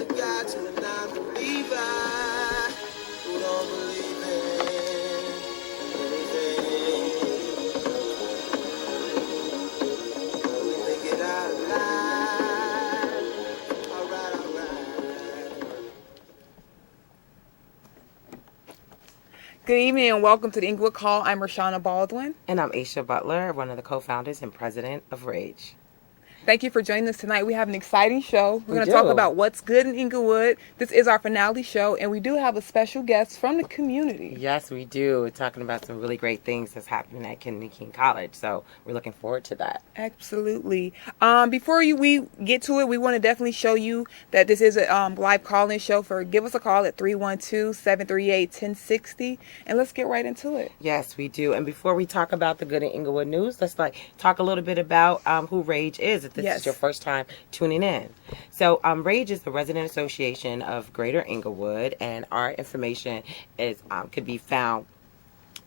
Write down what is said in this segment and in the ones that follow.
to God to a non-believer who don't believe in anything. We make it out alive. Alright, alright. Good evening and welcome to the Englewood Call. I'm Rashana Baldwin. And I'm Aisha Butler, one of the co-founders and president of Rage. Thank you for joining us tonight. We have an exciting show. We're going to do. talk about what's good in Englewood. This is our finale show, and we do have a special guest from the community. Yes, we do. We're talking about some really great things that's happening at Kennedy King College, so we're looking forward to that. Absolutely. Before we get to it, we want to definitely show you that this is a live call-in show. Give us a call at 312-738-1060, and let's get right into it. Yes, we do. And before we talk about the good in Englewood news, let's talk a little bit about who Rage is. If this is your first time tuning in. So Rage is the resident association of Greater Englewood, and our information is could be found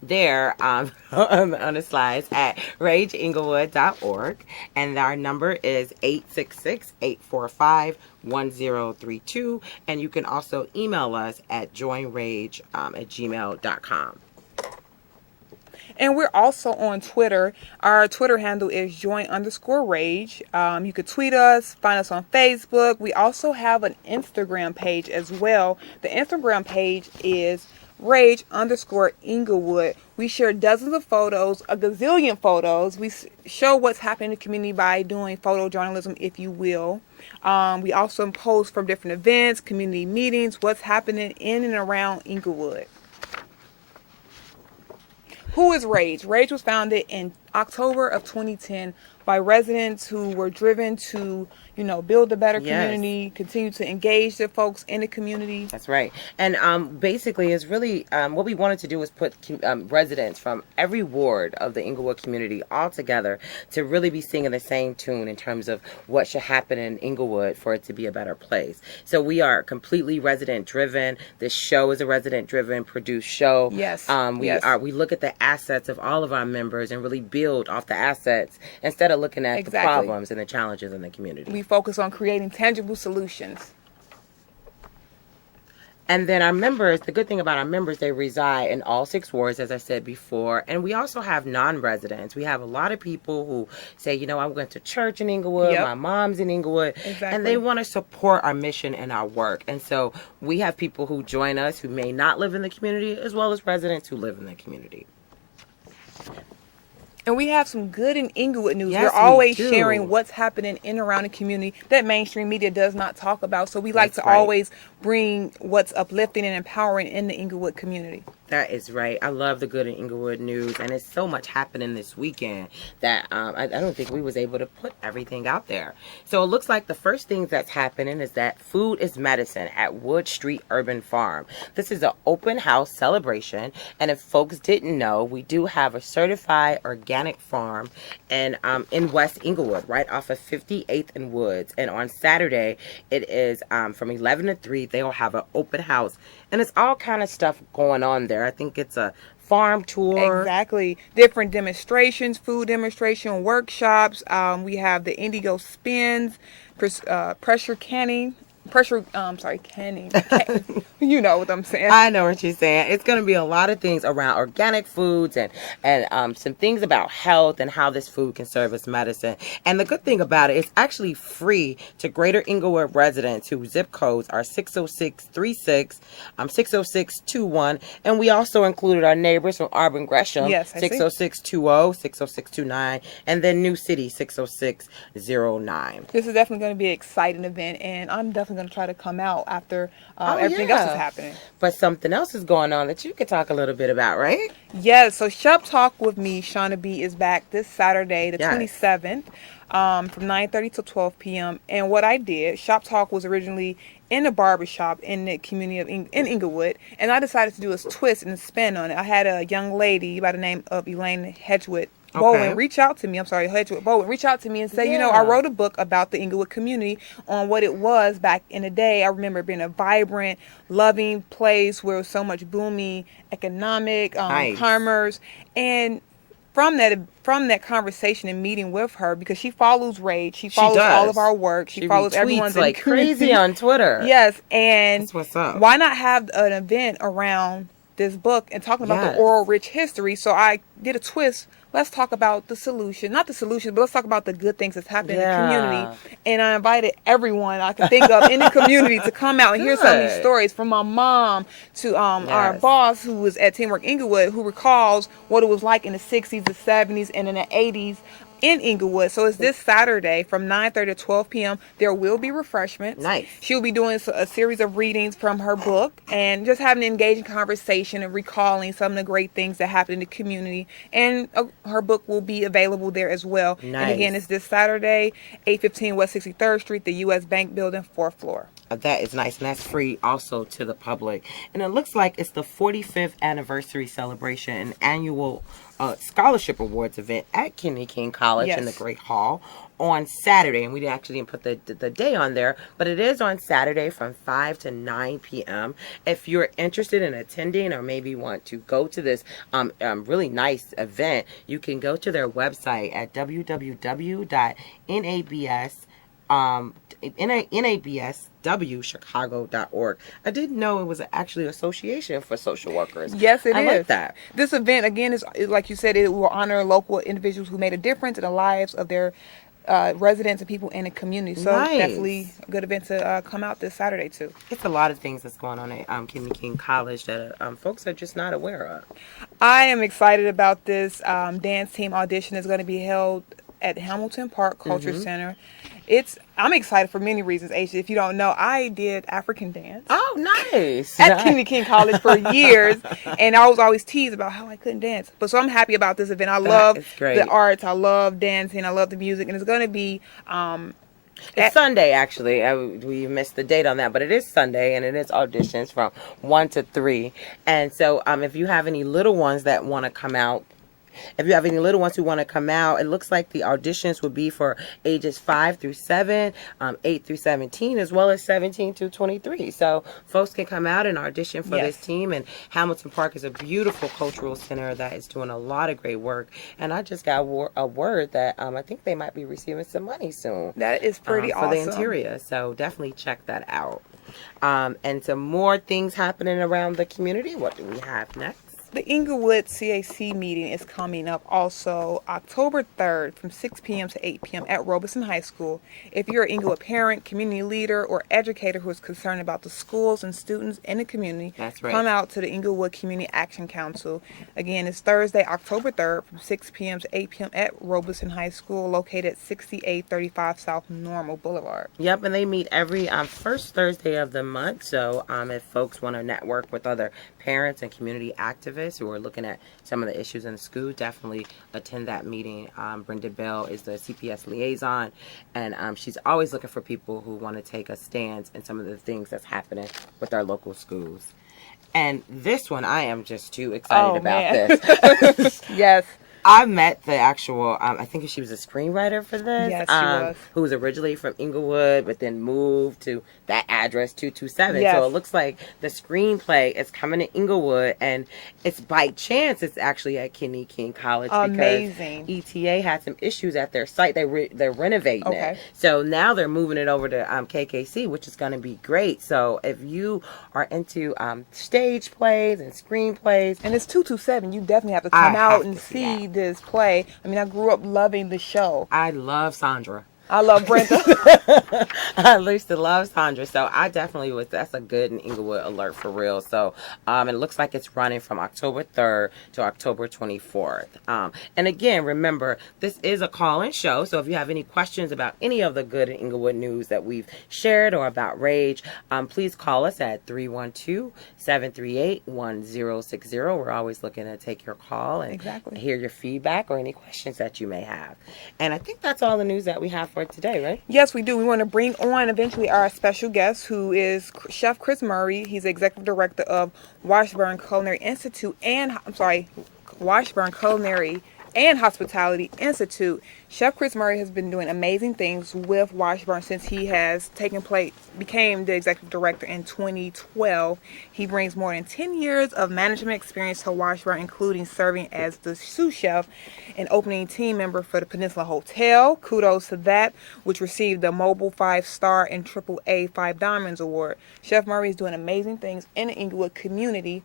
there on the slides at rageenglewood.org, and our number is 866-845-1032, and you can also email us at joinrage@gmail.com. And we're also on Twitter. Our Twitter handle is join_rage. You could tweet us, find us on Facebook. We also have an Instagram page as well. The Instagram page is rage_Englewood. We share dozens of photos, a gazillion photos. We show what's happening in the community by doing photojournalism, if you will. We also post from different events, community meetings, what's happening in and around Englewood. Who is Rage? Rage was founded in October of 2010 by residents who were driven to, build a better community, continue to engage the folks in the community. That's right. And basically, it's really what we wanted to do was put residents from every ward of the Englewood community all together to really be singing the same tune in terms of what should happen in Englewood for it to be a better place. So we are completely resident driven. This show is a resident driven produced show. Yes. We look at the assets of all of our members and really build off the assets instead of looking at the problems and the challenges in the community. We focus on creating tangible solutions. And then our members, the good thing about our members, they reside in all 6 wards, as I said before. And we also have non-residents. We have a lot of people who say, I went to church in Englewood, my mom's in Englewood, and they want to support our mission and our work. And so we have people who join us who may not live in the community, as well as residents who live in the community. And we have some good in Englewood news. Yes, We're always we do. sharing what's happening in and around the community that mainstream media does not talk about. So we like to always bring what's uplifting and empowering in the Englewood community. That is right. I love the good in Englewood news, and it's so much happening this weekend that I don't think we was able to put everything out there. So it looks like the first thing that's happening is that food is medicine at Wood Street Urban Farm. This is an open house celebration, and if folks didn't know, we do have a certified organic farm in West Englewood, right off of 58th and Woods. And on Saturday, it is from 11 to 3. They'll have an open house, and it's all kind of stuff going on there. I think it's a farm tour. Exactly. Different demonstrations, food demonstration, workshops. We have the Indigo Spins, pressure canning. Canning. You know what I'm saying. I know what you're saying. It's going to be a lot of things around organic foods and some things about health and how this food can serve as medicine. And the good thing about it, it's actually free to Greater Englewood residents whose zip codes are 60636, 60621, and we also included our neighbors from Auburn Gresham, 60620, 60629, and then New City 60609. This is definitely going to be an exciting event, and I'm definitely going to try to come out after everything else is happening. But something else is going on that you could talk a little bit about, right? Yes, so Shop Talk with me, Shauna B, is back this Saturday, the 27th, from 9:30 to 12 p.m. And what I did, Shop Talk was originally in a barbershop in the community of in Englewood, and I decided to do a twist and a spin on it. I had a young lady by the name of Elaine Hedgewood Bowen reach out to me. Hedgewood Bowen reach out to me and say, I wrote a book about the Englewood community on what it was back in the day. I remember it being a vibrant, loving place where there was so much booming economic commerce, and from that conversation and meeting with her, because she follows Rage, she follows all of our work, she follows everyone's like crazy on Twitter. Yes, and that's what's up. Why not have an event around this book and talking about the oral rich history? So I did a twist. Let's talk about the solution, not the solution, but let's talk about the good things that's happening in the community. And I invited everyone I could think of in the community to come out and hear some of these stories, from my mom to our boss, who was at Teamwork Englewood, who recalls what it was like in the 60s, the 70s, and in the 80s in Englewood. So it's this Saturday from 9:30 to 12 p.m. There will be refreshments. Nice. She'll be doing a series of readings from her book and just having an engaging conversation and recalling some of the great things that happened in the community. And her book will be available there as well. Nice. And again, it's this Saturday, 815 West 63rd Street, the U.S. Bank Building, 4th floor. That is nice, and that's free also to the public. And it looks like it's the 45th anniversary celebration and annual scholarship awards event at Kennedy King College in the Great Hall on Saturday. And we actually didn't put the day on there, but it is on Saturday from 5 to 9 p.m. If you're interested in attending or maybe want to go to this really nice event, you can go to their website at www.nabswchicago.org. I didn't know it was actually an association for social workers. Yes, it is. I like that. This event, again, is, like you said, it will honor local individuals who made a difference in the lives of their residents and people in the community. So definitely a good event to come out this Saturday too. It's a lot of things that's going on at Kennedy King College that folks are just not aware of. I am excited about this dance team audition. Is going to be held at Hamilton Park Culture Center. I'm excited for many reasons, Aisha. If you don't know, I did African dance. Oh, nice. At Kennedy King College for years, and I was always teased about how I couldn't dance. But so I'm happy about this event. I love the arts. I love dancing. I love the music, and it's going to be it's Sunday, actually. We missed the date on that, but it is Sunday, and it is auditions from 1 to 3. And so if you have any little ones that want to come out, it looks like the auditions would be for ages 5 through 7, 8 through 17, as well as 17 to 23. So folks can come out and audition for this team. And Hamilton Park is a beautiful cultural center that is doing a lot of great work. And I just got a word that I think they might be receiving some money soon. That is pretty awesome. For the interior. So definitely check that out. And some more things happening around the community. What do we have next? The Englewood CAC meeting is coming up also October 3rd from 6 p.m. to 8 p.m. at Robeson High School. If you're an Englewood parent, community leader, or educator who is concerned about the schools and students in the community, come out to the Englewood Community Action Council. Again, it's Thursday, October 3rd from 6 p.m. to 8 p.m. at Robeson High School, located at 6835 South Normal Boulevard. Yep, and they meet every first Thursday of the month. So if folks want to network with other parents and community activists who are looking at some of the issues in the school, definitely attend that meeting. Brenda Bell is the CPS liaison, and she's always looking for people who want to take a stance in some of the things that's happening with our local schools. And this one, I am just too excited about this. Yes. I met the actual, I think she was a screenwriter for this. Yes, she was. Who was originally from Englewood, but then moved to that address, 227. Yes. So it looks like the screenplay is coming to Englewood, and it's by chance it's actually at Kennedy King College. Amazing. Because ETA had some issues at their site. They're renovating it. So now they're moving it over to KKC, which is going to be great. So if you are into stage plays and screenplays. And it's 227. You definitely have to come out and see this play. I mean, I grew up loving the show. I love Sandra. I love Brenda. I used to love Sandra, so I definitely was. That's a good Englewood alert for real. So, it looks like it's running from October 3rd to October 24th. And again, remember, this is a call-in show, so if you have any questions about any of the good Englewood news that we've shared or about Rage, please call us at 312-738-1060. We're always looking to take your call and hear your feedback or any questions that you may have. And I think that's all the news that we have for today, right? Yes, we do. We want to bring on eventually our special guest, who is Chef Kris Murray. He's the executive director of Washburne Culinary Institute and Washburne Culinary and Hospitality Institute. Chef Kris Murray has been doing amazing things with Washburn since he has became the executive director in 2012. He brings more than 10 years of management experience to Washburn, including serving as the sous chef and opening team member for the Peninsula Hotel. Kudos to that, which received the Mobile 5-Star and AAA 5 Diamonds Award. Chef Murray is doing amazing things in the Englewood community,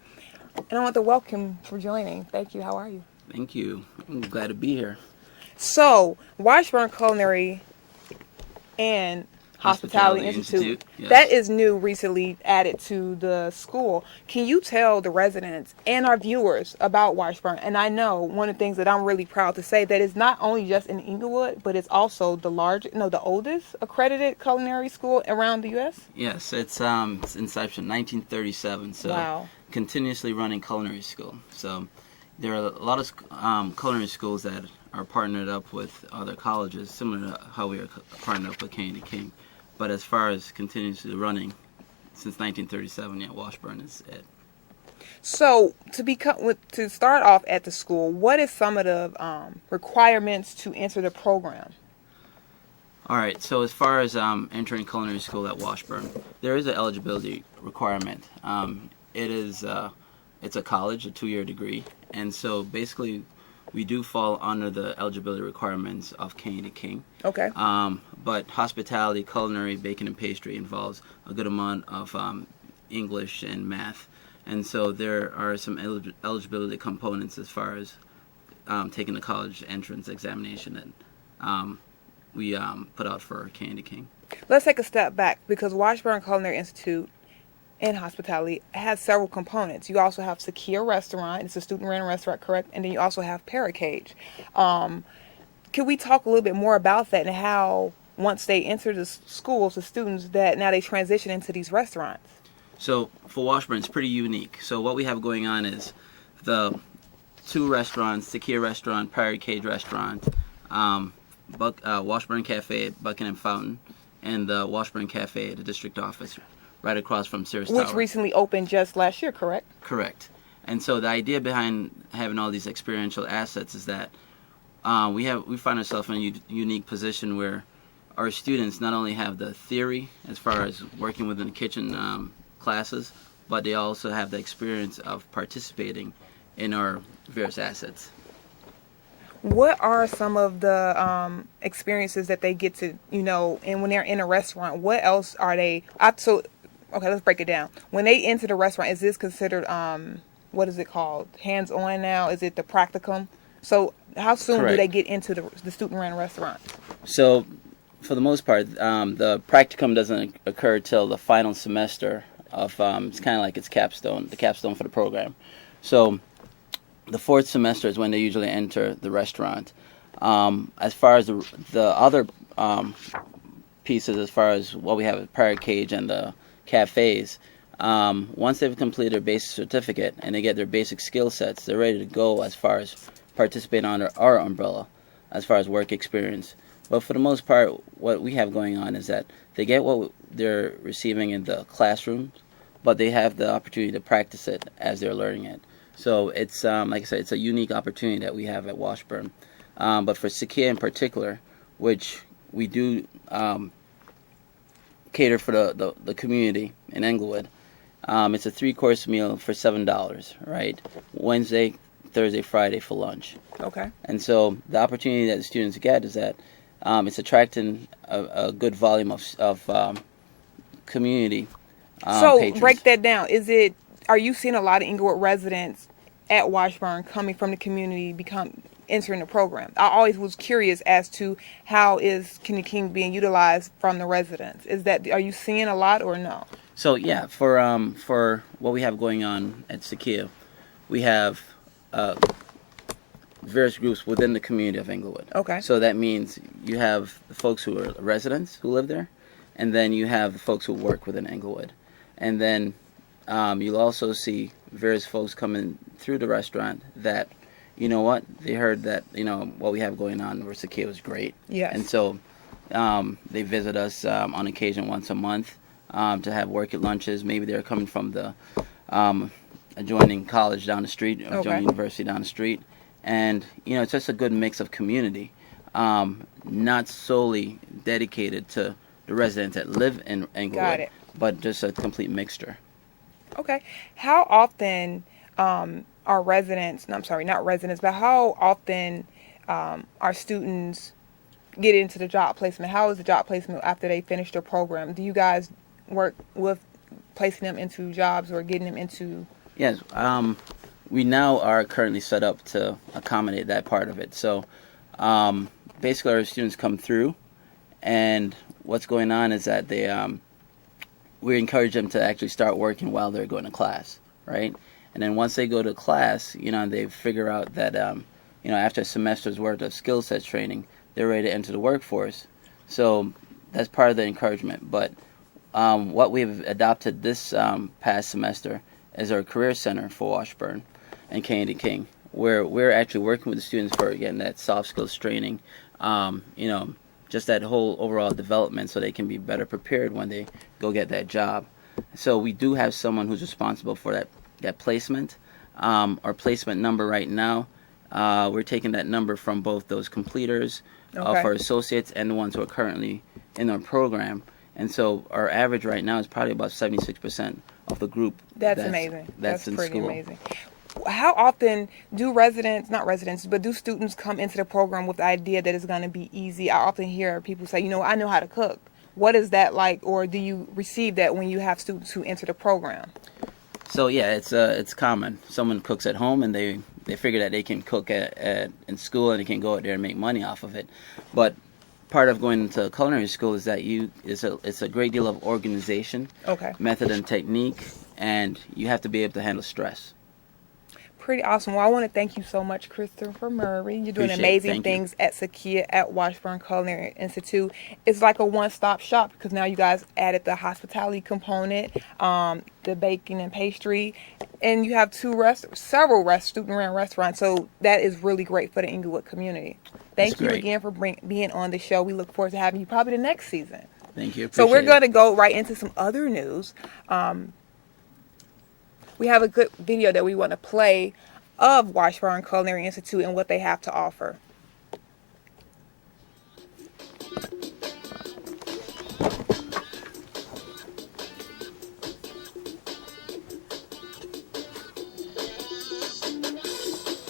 and I want to welcome him for joining. Thank you. How are you? Thank you. I'm glad to be here. So, Washburne Culinary and Hospitality Institute, yes. That is new, recently added to the school. Can you tell the residents and our viewers about Washburn? And I know one of the things that I'm really proud to say that it's not only just in Englewood, but it's also the oldest accredited culinary school around the U.S. Yes, it's inception 1937. So Wow. Continuously running culinary school. So there are a lot of culinary schools that are partnered up with other colleges, similar to how we are partnered up with Kennedy King. But as far as continuously running since 1937, yeah, Washburn is it. So to start off at the school, what is some of the requirements to enter the program? All right, so as far as entering culinary school at Washburn, there is an eligibility requirement. It's a college, a 2-year degree, and so basically we do fall under the eligibility requirements of Kennedy King. Okay. But hospitality, culinary, baking, and pastry involves a good amount of English and math, and so there are some eligibility components as far as taking the college entrance examination that we put out for Kennedy King. Let's take a step back, because Washburn Culinary Institute and Hospitality has several components. You also have Sakia Restaurant. It's a student-run restaurant, correct? And then you also have Parrot Cage. Can we talk a little bit more about that and how, once they enter the schools, the students, that now they transition into these restaurants? So for Washburn, it's pretty unique. So what we have going on is the 2 restaurants, Sakia Restaurant, Parrot Cage Restaurant, Washburn Cafe at Buckingham Fountain, and the Washburn Cafe at the district office right across from Sears Tower. Which recently opened just last year, correct? Correct. And so the idea behind having all these experiential assets is that we find ourselves in a unique position where our students not only have the theory as far as working within the kitchen classes, but they also have the experience of participating in our various assets. What are some of the experiences that they get to, and when they're in a restaurant, what else are they okay, let's break it down. When they enter the restaurant, is this considered, what is it called? Hands-on now? Is it the practicum? So how soon Correct. do they get into the student-run restaurant? So for the most part, the practicum doesn't occur till the final semester of, it's kind of like its capstone, the capstone for the program. So the 4th semester is when they usually enter the restaurant. As far as the other pieces, as far as what we have at Parrot Cage and the cafes, once they've completed their basic certificate and they get their basic skill sets, they're ready to go as far as participating under our umbrella as far as work experience. But for the most part, what we have going on is that they get what they're receiving in the classroom, but they have the opportunity to practice it as they're learning it. So it's, like I said, it's a unique opportunity that we have at Washburn. But for Sakia in particular, which we do cater for the community in Englewood, it's a 3-course meal for $7, right? Wednesday, Thursday, Friday for lunch. Okay. And so the opportunity that the students get is that it's attracting a good volume of community patrons. Break that down. Are you seeing a lot of Englewood residents at Washburn coming from the community entering the program? I always was curious as to how is Kennedy King being utilized from the residents. Are you seeing a lot or no? So yeah, for what we have going on at Sakia, we have various groups within the community of Englewood. Okay. So that means you have the folks who are residents who live there, and then you have the folks who work within Englewood, and then you'll also see various folks coming through the restaurant that, you know what, they heard that, what we have going on where Sakia was great. Yes. And so they visit us on occasion once a month to have work at lunches. Maybe they're coming from the adjoining college down the street, adjoining university down the street. and it's just a good mix of community, not solely dedicated to the residents that live in Englewood, but just a complete mixture. Okay. How often are residents, no, I'm sorry, not residents, but how often are students get into the job placement? How is the job placement after they finish their program? Do you guys work with placing them into jobs or getting them into? Yes. We now are currently set up to accommodate that part of it. So basically our students come through, and what's going on is that we encourage them to actually start working while they're going to class, right? And then once they go to class, they figure out that, after a semester's worth of skill sets training, they're ready to enter the workforce. So that's part of the encouragement. But what we've adopted this past semester is our career center for Washburn and Kennedy King, where we're actually working with the students for, again, that soft skills training, just that whole overall development so they can be better prepared when they go get that job. So we do have someone who's responsible for that placement. Our placement number right now, we're taking that number from both those completers for associates and the ones who are currently in our program. And so our average right now is probably about 76% of the group. That's amazing. That's in pretty school. Amazing. How often do do students come into the program with the idea that it's going to be easy? I often hear people say, I know how to cook. What is that like? Or do you receive that when you have students who enter the program? So yeah, it's common. Someone cooks at home and they figure that they can cook in school and they can go out there and make money off of it. But part of going into culinary school is that it's a great deal of organization, method and technique, and you have to be able to handle stress. Pretty awesome. Well, I want to thank you so much, Christopher Murray. You're doing amazing things at Sakia at Washburne Culinary Institute. It's like a one-stop shop because now you guys added the hospitality component, the baking and pastry, and you have several student-run restaurants. So that is really great for the Englewood community. Thank you again for being on the show. We look forward to having you probably the next season. Thank you. So we're going to go right into some other news. We have a good video that we want to play of Washburne Culinary Institute and what they have to offer.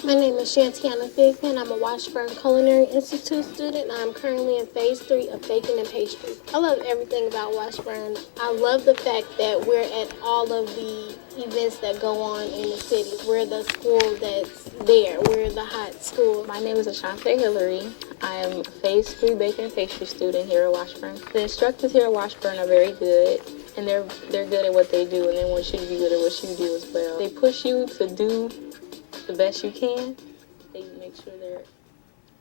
My name is Shantiana Figman. I'm a Washburn Culinary Institute student, and I'm currently in Phase 3 of Baking and Pastry. I love everything about Washburn. I love the fact that we're at all of the events that go on in the city. We're the school that's there. We're the hot school. My name is Ashante Hillary. I am a Phase 3 Baking and Pastry student here at Washburn. The instructors here at Washburn are very good, and they're good at what they do, and they want you to be good at what you do as well. They push you to do the best you can. They make sure they're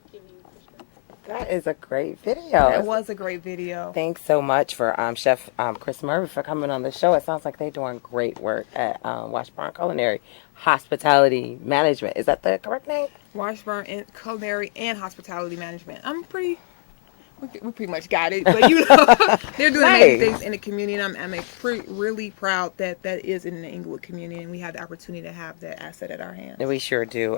giving you perspective. That is a great video. That was a great video. Thanks so much for Chef Kris Murray for coming on the show. It sounds like they're doing great work at Washburn Culinary Hospitality Management. Is that the correct name? Washburn Culinary and Hospitality Management. We pretty much got it, but they're doing amazing things in the community, and I'm really proud that is in the Englewood community, and we have the opportunity to have that asset at our hands. We sure do.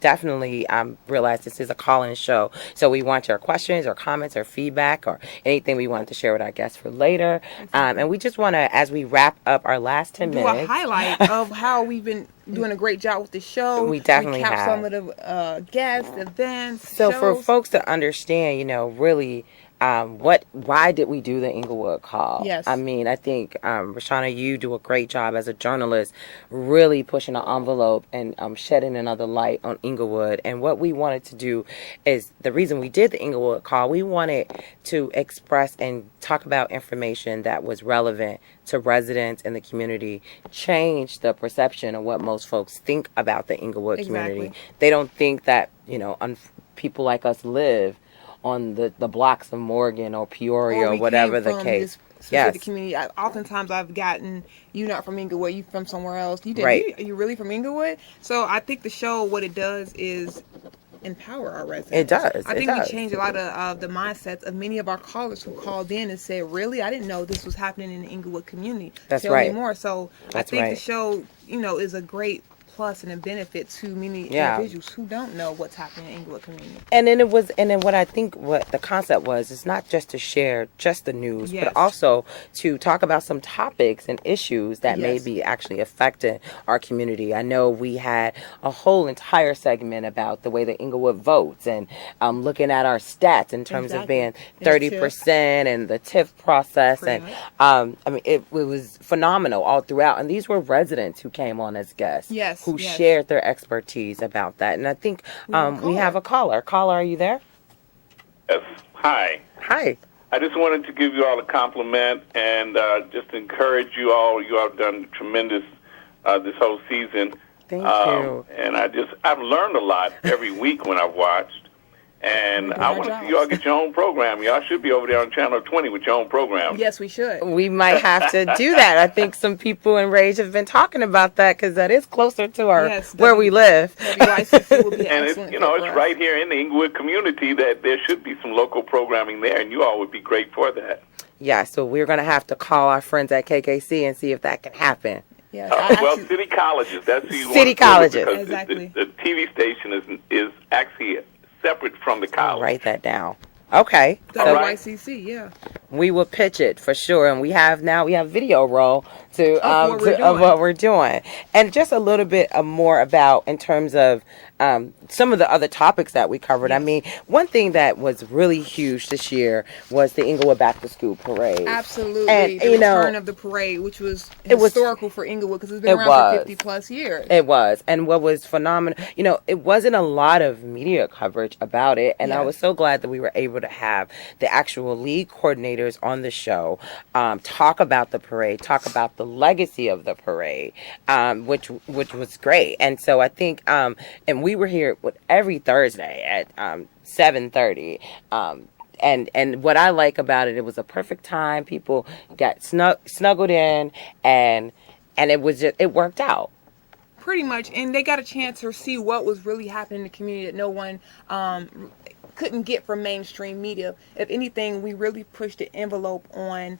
Definitely realize this is a call-in show, so we want your questions or comments or feedback or anything we wanted to share with our guests for later. And we just want to, as we wrap up our last 10 minutes, do a highlight of how we've been doing a great job with the show. We definitely recap have some of the guests, events, so shows. For folks to understand, really, why did we do the Englewood call? Yes. I mean, I think, Rashana, you do a great job as a journalist, really pushing the envelope and shedding another light on Englewood. And what we wanted to do is, the reason we did the Englewood call, we wanted to express and talk about information that was relevant to residents in the community, change the perception of what most folks think about the Englewood community. They don't think that, people like us live on the blocks of Morgan or Peoria or whatever the case. The community. Oftentimes I've gotten, you're not from Englewood, you from somewhere else. Are you really from Englewood? So I think the show, what it does is empower our residents. It does. I think we changed a lot of the mindsets of many of our callers who called in and said, really? I didn't know this was happening in the Englewood community. That's Tell right. me more. So That's I think right. the show, is a great plus and a benefit to many Yeah. individuals who don't know what's happening in Englewood community. And then what I think what the concept was is not just to share just the news, Yes. but also to talk about some topics and issues that may Yes. be actually affecting our community. I know we had a whole entire segment about the way that Englewood votes and looking at our stats in terms of Exactly. being And the 30% and the TIF process. Pretty And much. I mean, it was phenomenal all throughout. And these were residents who came on as guests, Yes, who yes. shared their expertise about that. And I think we have a caller. Caller, are you there? Yes. Hi. Hi. I just wanted to give you all a compliment and just encourage you all. You all have done tremendous this whole season. Thank you. And I've learned a lot every week when I've watched. And I want to see you all get your own program. Y'all should be over there on Channel 20 with your own program. Yes, we should. We might have to do that. I think some people in Rage have been talking about that because that is closer to our Yes, where we live. WYCC will be an And it's, excellent you know, fit it's for us. right here in the Englewood community that there should be some local programming there, and you all would be great for that. Yeah, so we're going to have to call our friends at KKC and see if that can happen. Yes, Well, city colleges, that's who you want City to do it colleges. because Exactly. the TV station is actually separate from the college. I'll write that down. Okay. So WYCC, yeah. we will pitch it for sure, and we have video roll to Of what we're of doing. what we're doing, and just a little bit more about in terms of some of the other topics that we covered. I Yes. mean, one thing that was really huge this year was the Englewood Back to School Parade. Absolutely. And, the you know, return of the parade, which was it was- historical for Englewood because it's been it around was. for 50 plus years. It was, and what was phenomenal, you know, it wasn't a lot of media coverage about it, and I Yes. was so glad that we were able to have the actual lead coordinators on the show talk about the parade, talk about the legacy of the parade, which was great. And so I think, and we were here every Thursday at 7:30. And what I like about it, it was a perfect time. People got snuggled in, and it worked out. Pretty much, and they got a chance to see what was really happening in the community that no one couldn't get from mainstream media. If anything, we really pushed the envelope on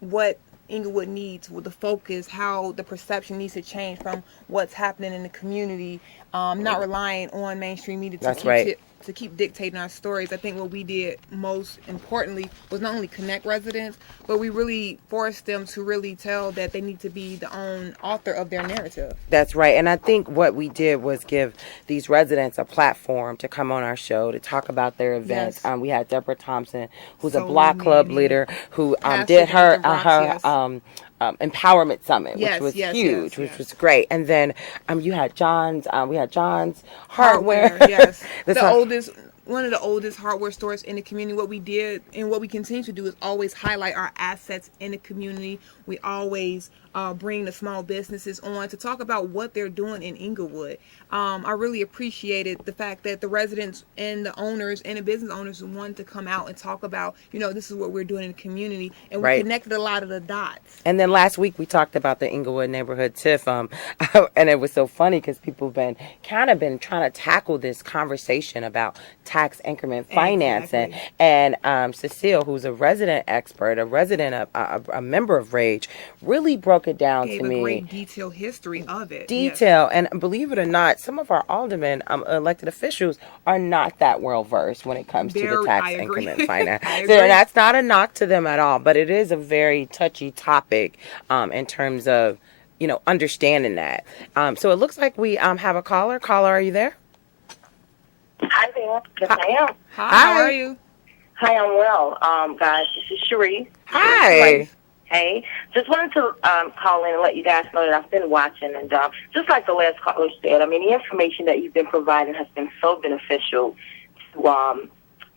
what Englewood needs, with the focus, how the perception needs to change from what's happening in the community, not relying on mainstream media to That's right. to keep dictating our stories. I think what we did most importantly was not only connect residents, but we really forced them to really tell that they need to be the own author of their narrative. That's right. And I think what we did was give these residents a platform to come on our show to talk about their events. Yes. We had Deborah Thompson, who's a So block club many. leader, who Pastor did her Dr. Rox, yes. empowerment summit, Yes, which was yes, huge, yes, which yes. was great. And then you had John's, we had John's Hardware. Yes. This One of the oldest hardware stores in the community. What we did and what we continue to do is always highlight our assets in the community. We always bring the small businesses on to talk about what they're doing in Englewood. I really appreciated the fact that the residents and the owners and the business owners wanted to come out and talk about, this is what we're doing in the community. And we Right. connected a lot of the dots. And then last week we talked about the Englewood neighborhood TIF, and it was so funny because people have been trying to tackle this conversation about tax increment financing. Exactly. And Cecile, who's a resident expert, a member of Rage, really broke it down Gave to a me. great detailed history of it. Yes. Detail, and believe it or not, some of our aldermen, elected officials, are not that well versed when it comes to the tax I agree. increment finance. I So agree. that's not a knock to them at all, but it is a very touchy topic in terms of understanding that. So it looks like we have a caller. Caller, are you there? Hi there. Yes, I am. Hi, how Hi. are you? Hi, I'm well. Guys, this is Cherie. Hi. Hey, just wanted to call in and let you guys know that I've been watching, and just like the last caller said, I mean, the information that you've been providing has been so beneficial to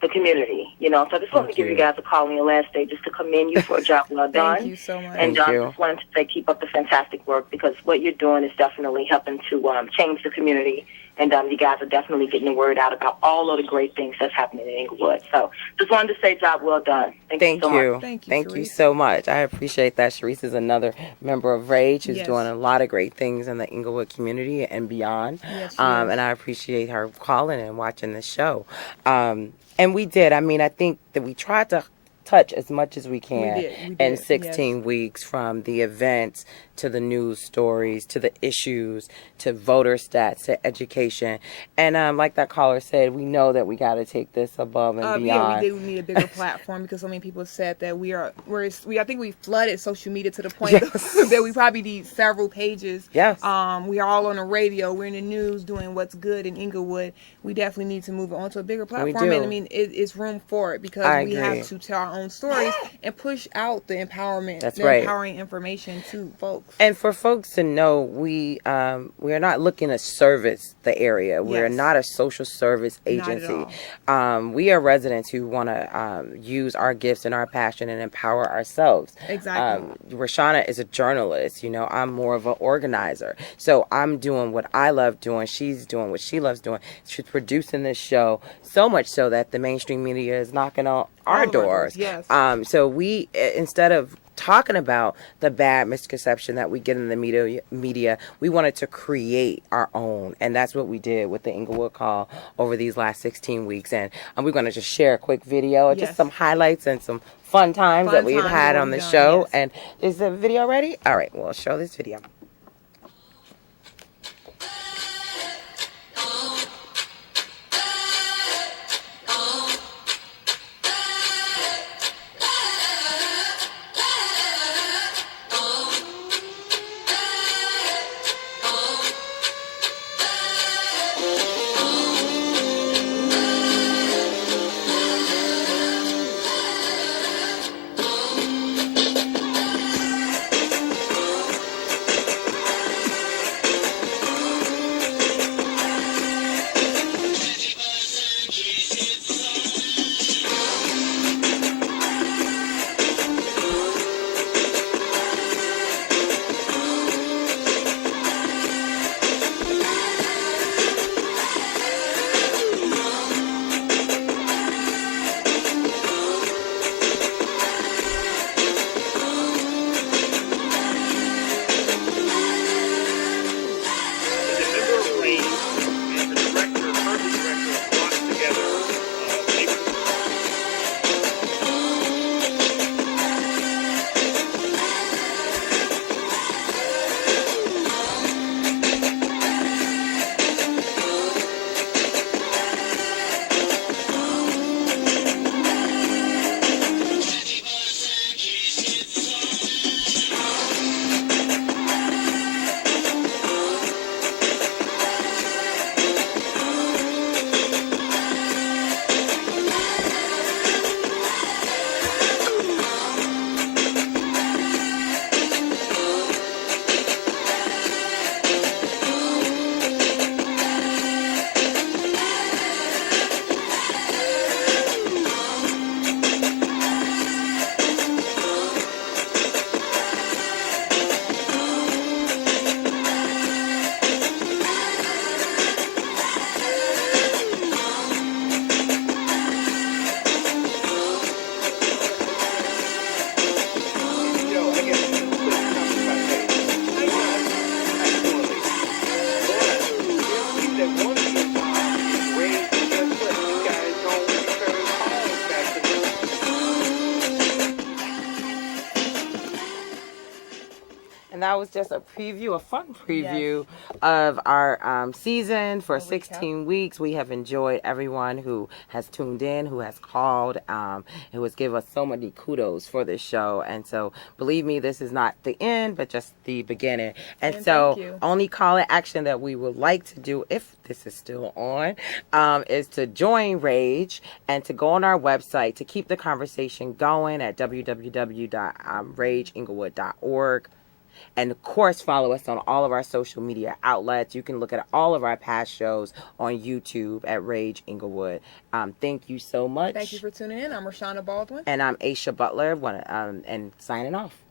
the community, So I just wanted to give you guys a call on your last day just to commend you for a job well done. Thank you so much. And Thank you. just wanted to say keep up the fantastic work because what you're doing is definitely helping to change the community. And you guys are definitely getting the word out about all of the great things that's happening in Englewood. So just wanted to say job well done. Thank you so much. Thank you, Thank you Sharice. so much. I appreciate that. Sharice is another member of Rage who's Yes. doing a lot of great things in the Englewood community and beyond. Yes, she is. And I appreciate her calling and watching the show. And we did. I mean, I think that we tried to touch as much as we can We did, in yes. 16 weeks, from the events to the news stories, to the issues, to voter stats, to education. And like that caller said, we know that we got to take this above and beyond. Yeah, we do need a bigger platform because so many people said that I think we flooded social media to the point that we probably need several pages. Yes. We are all on the radio. We're in the news doing what's good in Englewood. We definitely need to move it onto a bigger platform. We do. And I mean, it's room for it because I we agree. have to tell our own stories and push out the empowerment, That's the right. empowering information to folks. And for folks to know, we are not looking to service the area. We're Yes. not a social service Not at agency. all. We are residents who want to use our gifts and our passion and empower ourselves. Exactly. Rashana is a journalist. You know, I'm more of an organizer. So I'm doing what I love doing. She's doing what she loves doing. She's producing this show, so much so that the mainstream media is knocking on our doors. Yes. So we, instead of talking about the bad misconception that we get in the media, we wanted to create our own, and that's what we did with the Englewood Call over these last 16 weeks. And we're going to just share a quick video, just some highlights and some fun times that we've had on the show. Yes. And is the video ready? All right, we'll show this video. That was just a preview, a fun preview of our season for 16 weeks. We have enjoyed everyone who has tuned in, who has called, who has given us so many kudos for this show. And so, believe me, this is not the end, but just the beginning. And so, only call to action that we would like to do, if this is still on, is to join Rage and to go on our website to keep the conversation going at www.rageenglewood.org. And of course, follow us on all of our social media outlets. You can look at all of our past shows on YouTube at Rage Englewood. Thank you so much. Thank you for tuning in. I'm Rashana Baldwin. And I'm Aisha Butler, and signing off.